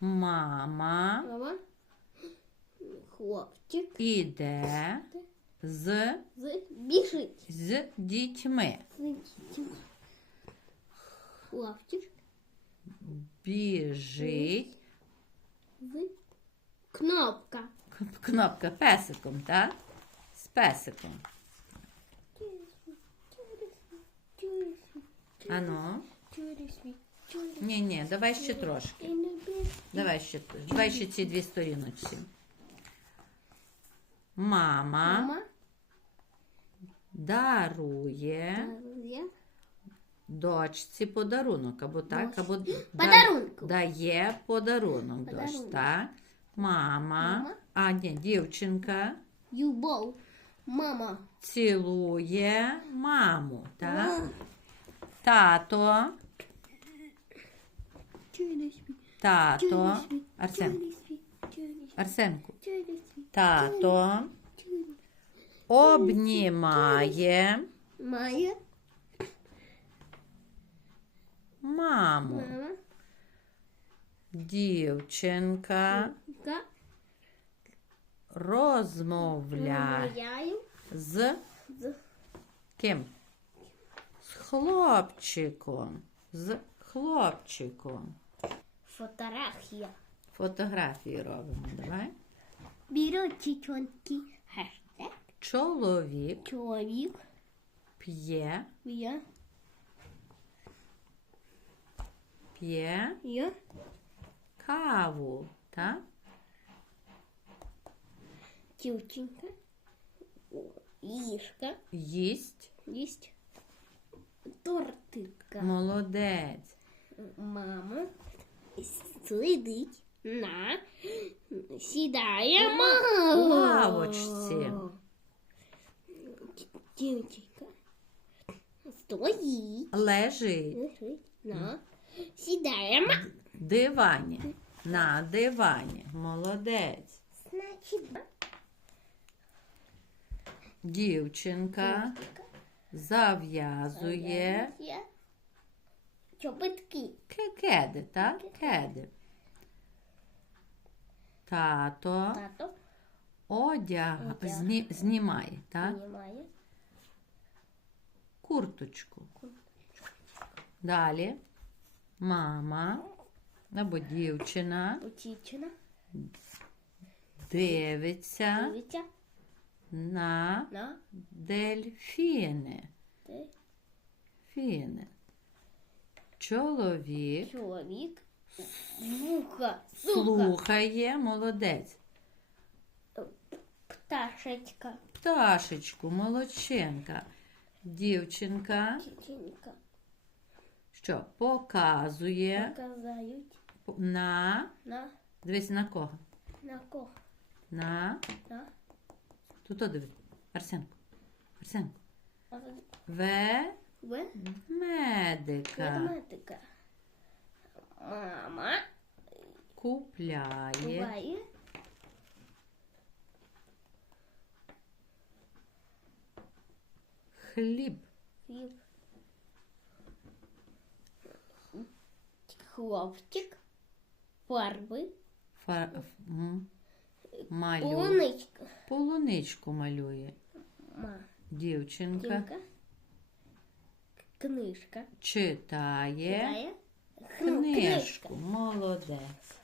Мама Мама. Хлопчик. іде з, З. Біжить. з дітьми. Хлопчик. Біжить. З. Кнопка. К- Кнопка песиком, так? З песиком. Ану. Ні, ні, давай ще трошки. Давай ще, давай ще ці дві сторіночці. Мама Мама. дарує Є. дочці подарунок, або так, або Подарунку. дає подарунок дочці, так? Мама, Мама. а ні, дівчинка Любов. Мама. цілує маму, так? Тато, тато, Арсен, Арсенку, тато обнімає Має. маму. Дівчинка розмовляє з З. ким? З хлопчиком. З хлопчиком. Фотографія. Фотографії робимо. Давай. Беруть чечонки. Хештег. Чоловік Чоловік. п'є, Я. п'є Я. каву. Так? Дівчинка. Ліжка. Їсть Їсть. Тортика. молодець. Мама сидить на сідає лавочці. Дівчинка стоїть, Лежить. Лежить. На. Сідає дивані. На дивані. Молодець. Значить, Дівчинка зав'язує чобитки. ке- кеди, так? Кеди. Тато Тато одяг Одяг. зні, знімає, так? знімає. Курточку. Курточку. Далі мама або дівчина Дівчина дивиться дивиться на на дельфіни. те Фіни. Чоловік чоловік. Сука, слухає, молодець. пташечка, Пташечку, молодчинка. Дівчинка, дівчинка. що показує Показають на. на, Дивись на кого? на кого? На. На Тут дивись. Арсенку. Арсенку. В Ведмедика ведмедика. Мама купляє буває хліб. хліб. Хлопчик, фарби, Фа- м, малює. полуничка. Полуничку малює. Ма, Дівчинка дівка, книжка. читає Читає книжку. Молодець.